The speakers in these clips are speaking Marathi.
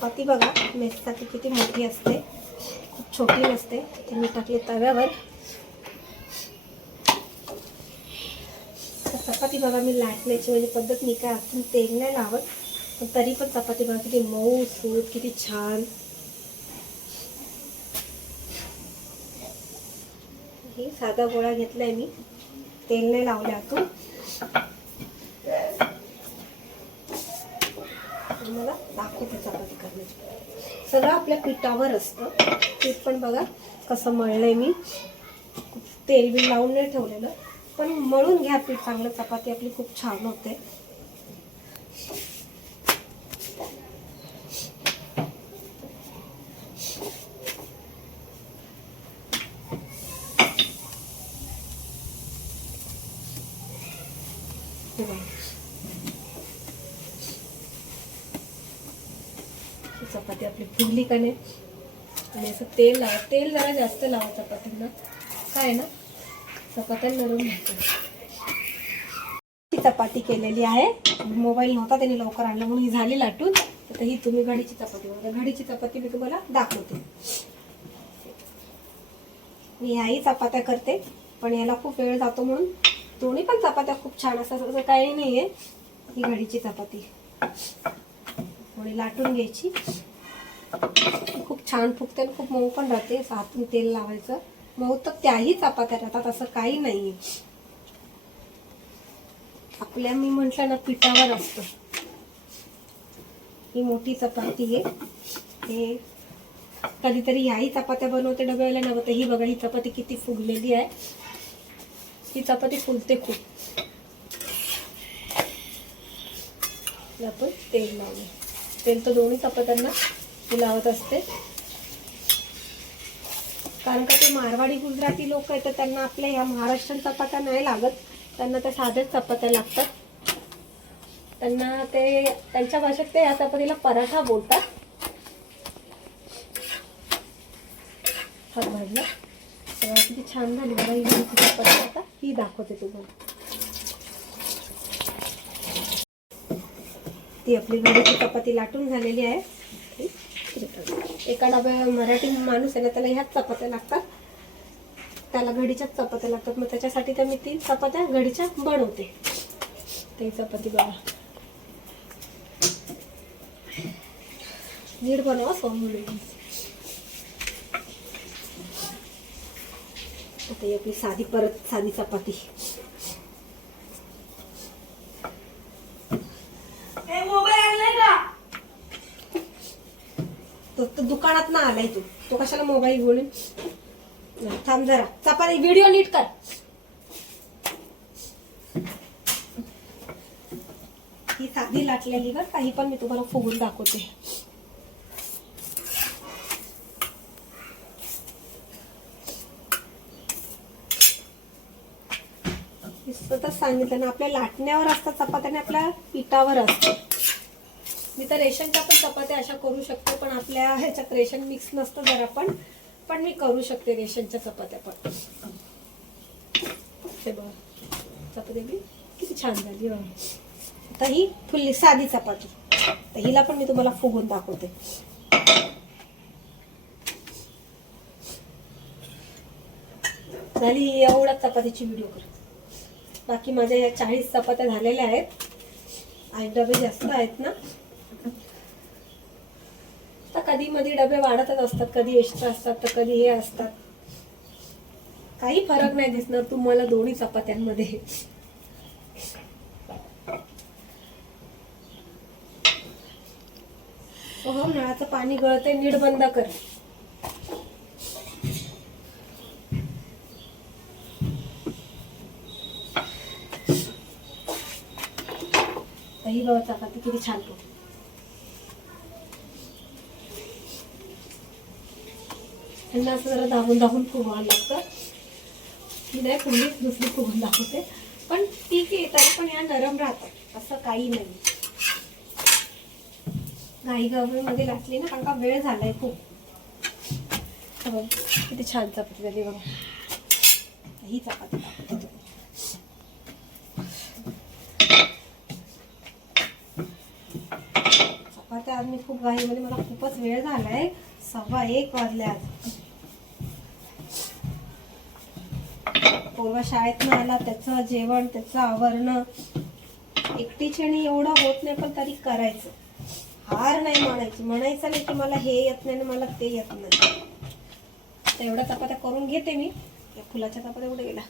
चपाती बघा मेससाठी किती मोठी असते, खूप छोटी नसते. ती मी टाकली तव्यावर. चपाती बघा मी लाटण्याची म्हणजे पद्धत मी काय आतून तेल नाही लावत, पण तरी पण चपाती बघा किती मऊ सूत, किती छान. ही साधा गोळा घेतलाय मी, तेल नाही लावले आतून. मला दाखवते चपाती करण्याची. सगळं आपल्या पिठावर असतं. पीठ पण बघा कसं मळलंय मी, तेल बी लावून नाही ठेवलेलं, पण मळून घ्या पीठ चांगलं, चपाती आपली खूप छान होते. चपाती आपली फुगली का नाही. आणि असं तेल लावा, तेल जरा जास्त लावा चपात्यांना, काय ना चपात्या नरम होते. चपाती केलेली आहे, मोबाईल नव्हता त्याने लवकर आणलं म्हणून ही झाली लाटून. आता ही तुम्ही घडीची चपाती बघा, घडीची चपाती मी तुम्हाला दाखवते. मी ह्याही चपात्या करते, पण याला खूप वेळ जातो म्हणून दोन्ही पण चपात्या खूप छान असतात, असं काही नाही आहे. ही घडीची चपाती थोडी लाटून घ्यायची, खूप छान फुगते आणि खूप मऊ पण राहते. हातून तेल लावायचं, मऊ तर त्याही चपात्या राहतात, असं काही नाही. आपल्या मी म्हटलं ना पिठावर असतं. ही मोठी चपाती आहे, हे कधीतरी ह्याही चपात्या बनवते डब्याला नव्हतं. ही बघा ही चपाती किती फुगलेली आहे, ही चपाती फुलते खूप. आपण तेल लावले, तेल तर दोन्ही चपात्यांना लावत असते, कारण का ते मारवाडी गुजराती लोक आहेत तर त्यांना आपल्या ह्या महाराष्ट्रीयन चपात्या नाही लागत, त्यांना त्या साध्याच चपात्या लागतात. त्यांना ते त्यांच्या भाषेत ते या चपातीला पराठा बोलतात. हात भाजला तेव्हा किती छान झाली बघा ही चपाती. आता ही दाखवते तुम्हाला. ती आपली घडीची चपाती लाटून झालेली आहे. एका डब्या मराठी माणूस आहे ना त्याला ह्याच चपात्या लागतात, त्याला घडीच्याच चपात्या लागतात. मग त्याच्यासाठी तर मी 3 चपात्या घडीच्या बनवते. ते चपाती बघा नीट बनवा सोमवडी. आता ही आपली साधी परत साधी चपाती. तो दुकानात ना आलाय तो कशाला मोबाईल बोलून. थांब जरा, चपाती व्हिडिओ नीट कर. ही साधी लाटलेली बघ, काही पण मी तुम्हाला फुगून दाखवते. स्वतःच सांगितलं ना आपल्या लाटण्यावर असतात चपात्या आणि आपल्या पिठावर असतात. मी तर रेशनच्या पण चपात्या अशा करू शकते, पण आपल्या ह्याच्यात रेशन मिक्स नसतं जरा पण मी करू शकते रेशनच्या चपात्या पण. हे बघा चपाती बी किती छान झाली बघा. आता ही फुल्ली साधी चपाती, तर हिला पण मी तुम्हाला फुगून दाखवते. झाली एवढ्या चपातीची व्हिडिओ कर. बाकी माझ्या या 40 चपात्या झालेल्या आहेत. 8 डबे जास्त आहेत ना, तर कधी मध्ये डबे वाढतच असतात, कधी एक्स्ट्रा असतात तर कधी हे असतात. काही फरक नाही दिसणार तुम्हाला दोन्ही चपात्यांमध्ये. हो नळाचं पाणी गळतंय, नीट बंद कर. ही बघा चपाती किती छान होती. त्यांना असं जरा दाबून फुगवावं लागतं. ही नाही फुगली, दुसरी फुगून दाखवते, पण ठीक आहे. तरी पण या नरम राहतात, असं काही नाही. घाई गडबडीमध्ये लाटली ना, कारण का वेळ झालाय खूप. किती छान चपाती झाली बघा. ही चपाती दाखवते. चपात्या आज मी खूप घाईमध्ये, मला खूपच वेळ झालाय, 1:15 वाजले आज. पोरगा शाळेतनं आला, त्याचं जेवण, त्याचं आवरणं, एकटीचे आणि एवढं होत नाही, पण तरी करायचं. हार नाही म्हणायचं नाही की मला हे येत नाही मला ते येत नाही. तर एवढ्या चपात्या करून घेते मी. त्या फुलाच्या चपात्या कुठे गेला?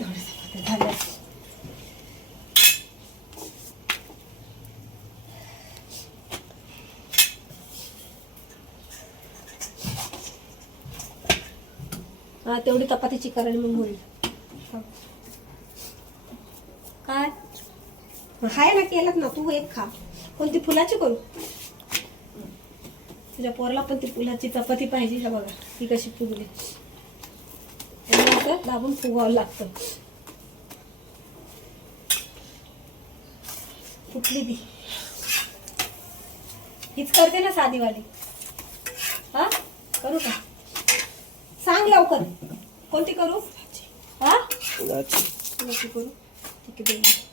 एवढ्या चपात्या झाल्या. हा तेवढी चपातीची करेल मग होईल. काय हाय ना, केलात ना तू, एक खा. कोणती फुलाची करू? तुझ्या पोराला पण ती फुलाची चपाती पाहिजे का? बघा ती कशी फुगली. दाबून फुगवावं लागतं. फुटली ती. हीच करते ना साधीवाली. हा करू का? सांग लवकर, कोणती करू? हा फुलाची करू. ठीक आहे.